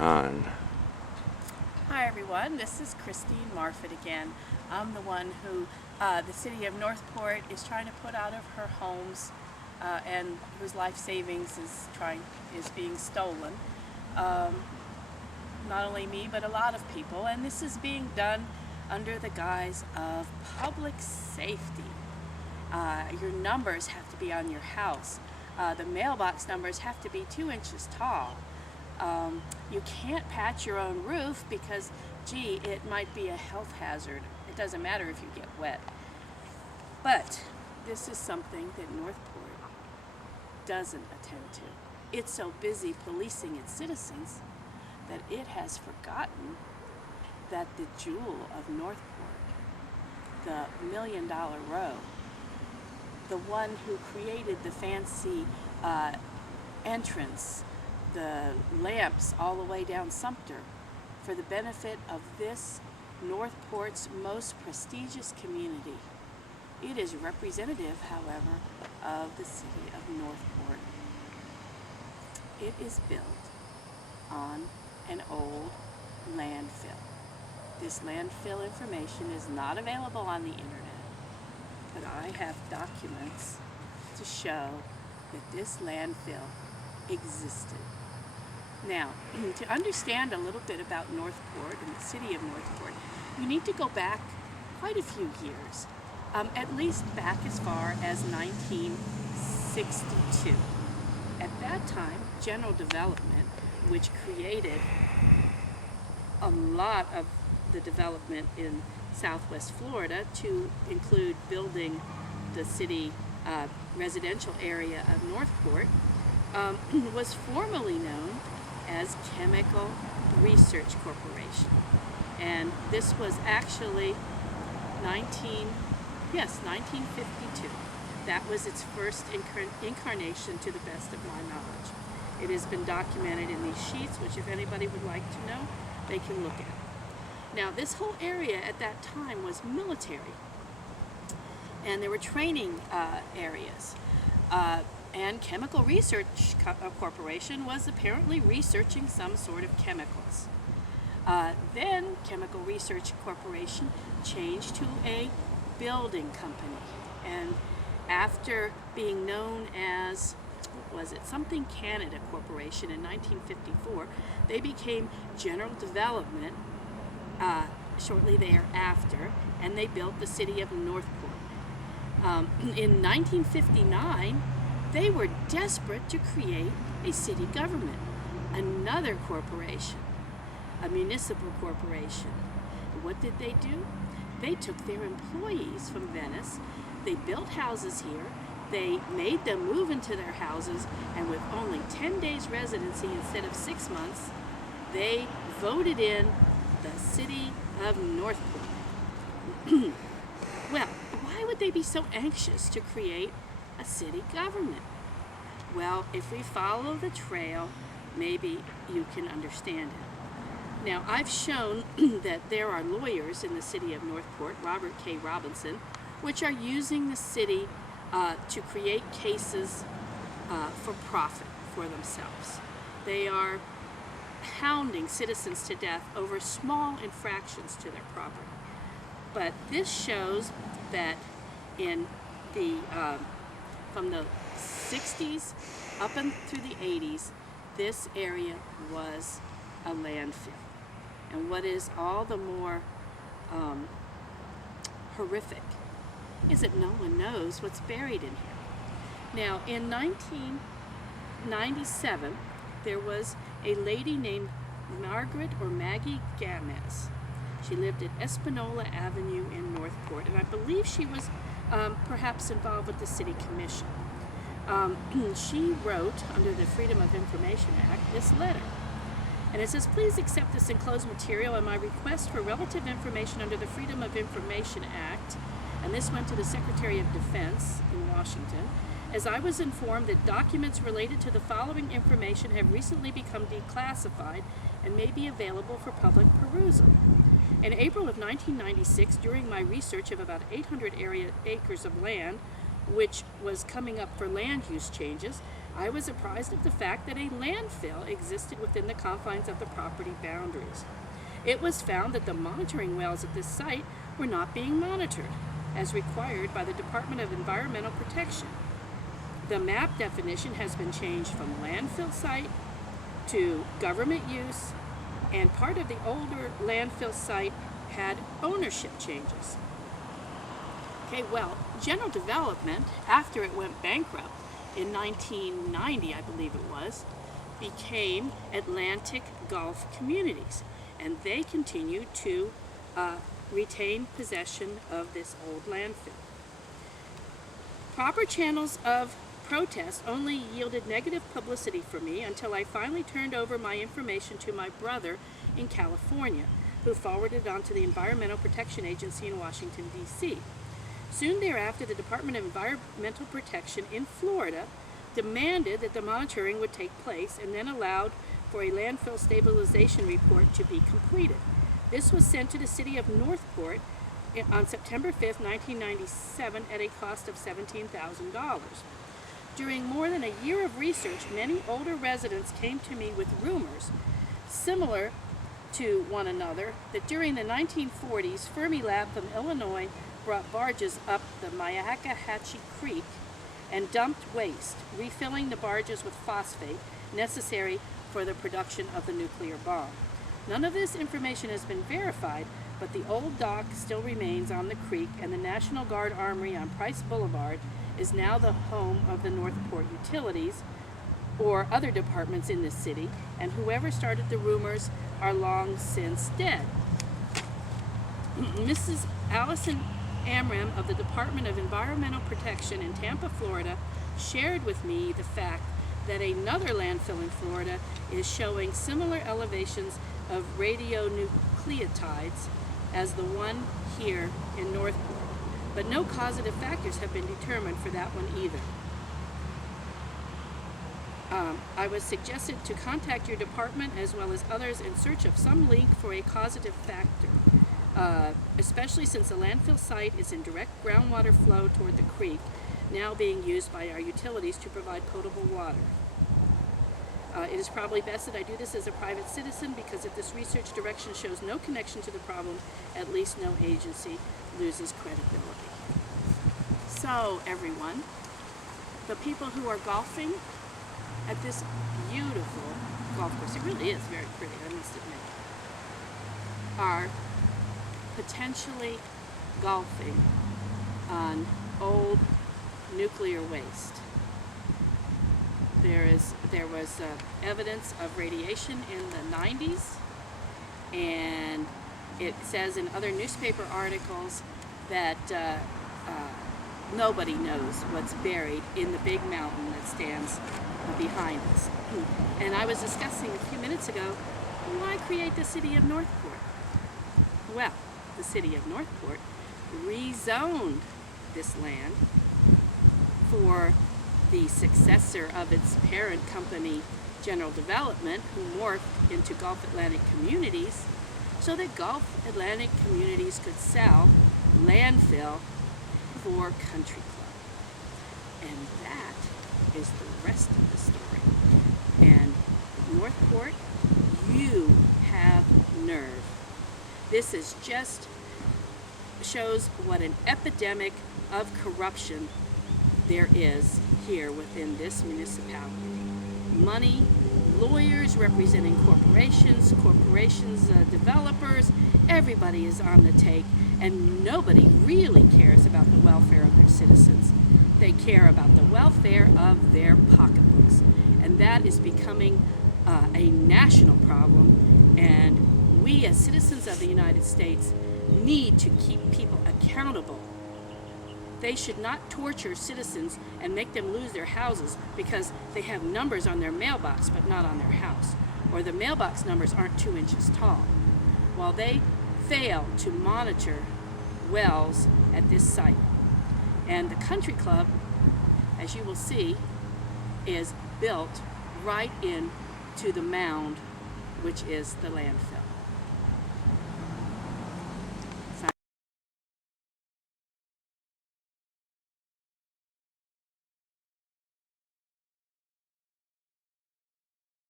on. Hi everyone, this is Christine Marfit again. I'm the one who the city of Northport is trying to put out of her homes and whose life savings is being stolen. Not only me, but a lot of people, and this is being done under the guise of public safety. Your numbers have to be on your house. The mailbox numbers have to be 2 inches tall. You can't patch your own roof because, gee, it might be a health hazard. It doesn't matter if you get wet. But this is something that Northport doesn't attend to. It's so busy policing its citizens that it has forgotten that the jewel of Northport, the $1 Million Row, the one who created the fancy entrance, the lamps all the way down Sumter, for the benefit of this Northport's most prestigious community. It is representative, however, of the city of Northport. It is built on an old landfill. This landfill information is not available on the internet, but I have documents to show that this landfill existed. Now, to understand a little bit about Northport and the city of Northport, you need to go back quite a few years, at least back as far as 1962. At that time, General Development, which created a lot of the development in Southwest Florida to include building the city residential area of Northport, was formerly known as Chemical Research Corporation. And this was actually 1952. That was its first incarnation, to the best of my knowledge. It has been documented in these sheets, which if anybody would like to know, they can look at. Now, this whole area at that time was military, and there were training areas. And Chemical Research Corporation was apparently researching some sort of chemicals. Then Chemical Research Corporation changed to a building company, and after being known as, what was it, something Canada Corporation in 1954, they became General Development shortly thereafter, and they built the city of Northport. In 1959, they were desperate to create a city government, another corporation, a municipal corporation. What did they do? They took their employees from Venice, they built houses here, they made them move into their houses, and with only 10 days residency instead of 6 months, they voted in the city of Northport. Well, why would they be so anxious to create a city government? Well, if we follow the trail, maybe you can understand it. Now, I've shown that there are lawyers in the city of Northport, Robert K. Robinson, which are using the city to create cases for profit for themselves. They are hounding citizens to death over small infractions to their property. But this shows that in the from the 60s up and through the 80s, this area was a landfill. And what is all the more horrific is that no one knows what's buried in here. Now, in 1997, there was a lady named Margaret or Maggie Gamez. She lived at Espanola Avenue in Northport, and I believe she was perhaps involved with the City Commission. She wrote, under the Freedom of Information Act, this letter. And it says, "Please accept this enclosed material and my request for relative information under the Freedom of Information Act," and this went to the Secretary of Defense in Washington, "as I was informed that documents related to the following information have recently become declassified and may be available for public perusal. In April of 1996, during my research of about 800 acres of land, which was coming up for land use changes, I was apprised of the fact that a landfill existed within the confines of the property boundaries. It was found that the monitoring wells at this site were not being monitored, as required by the Department of Environmental Protection. The map definition has been changed from landfill site to government use, and part of the older landfill site had ownership changes. Okay, well, General Development, after it went bankrupt in 1990, I believe it was, became Atlantic Gulf Communities, and they continue to retain possession of this old landfill. Proper channels of protest only yielded negative publicity for me until I finally turned over my information to my brother in California, who forwarded it on to the Environmental Protection Agency in Washington, D.C. Soon thereafter, the Department of Environmental Protection in Florida demanded that the monitoring would take place and then allowed for a landfill stabilization report to be completed. This was sent to the city of Northport on September 5, 1997 at a cost of $17,000. During more than a year of research, many older residents came to me with rumors similar to one another that during the 1940s, Fermilab from Illinois brought barges up the Myakkahatchee Creek and dumped waste, refilling the barges with phosphate necessary for the production of the nuclear bomb. None of this information has been verified, but the old dock still remains on the creek, and the National Guard Armory on Price Boulevard is now the home of the Northport Utilities or other departments in the city, and whoever started the rumors are long since dead. Mrs. Allison Amram of the Department of Environmental Protection in Tampa, Florida, shared with me the fact that another landfill in Florida is showing similar elevations of radionuclides as the one here in Northport, but no causative factors have been determined for that one either. I was suggested to contact your department as well as others in search of some link for a causative factor, especially since the landfill site is in direct groundwater flow toward the creek, now being used by our utilities to provide potable water. It is probably best that I do this as a private citizen, because if this research direction shows no connection to the problem, at least no agency loses credibility. So everyone, the people who are golfing at this beautiful golf course, it really is very pretty, I must admit, are potentially golfing on old nuclear waste. There was evidence of radiation in the 90s, and it says in other newspaper articles that nobody knows what's buried in the big mountain that stands behind us. And I was discussing a few minutes ago, why create the city of Northport? Well, the city of Northport rezoned this land for the successor of its parent company, General Development, who morphed into Gulf Atlantic Communities, so that Gulf Atlantic Communities could sell landfill for Country Club. And that is the rest of the story. And Northport, you have nerve. This is just shows what an epidemic of corruption there is here within this municipality. Money, lawyers representing corporations, developers, everybody is on the take, and nobody really cares about the welfare of their citizens. They care about the welfare of their pocketbooks, and that is becoming a national problem, and we as citizens of the United States need to keep people accountable. They should not torture citizens and make them lose their houses because they have numbers on their mailbox but not on their house, or the mailbox numbers aren't 2 inches tall, while they fail to monitor wells at this site. And the Country Club, as you will see, is built right into the mound, which is the landfill.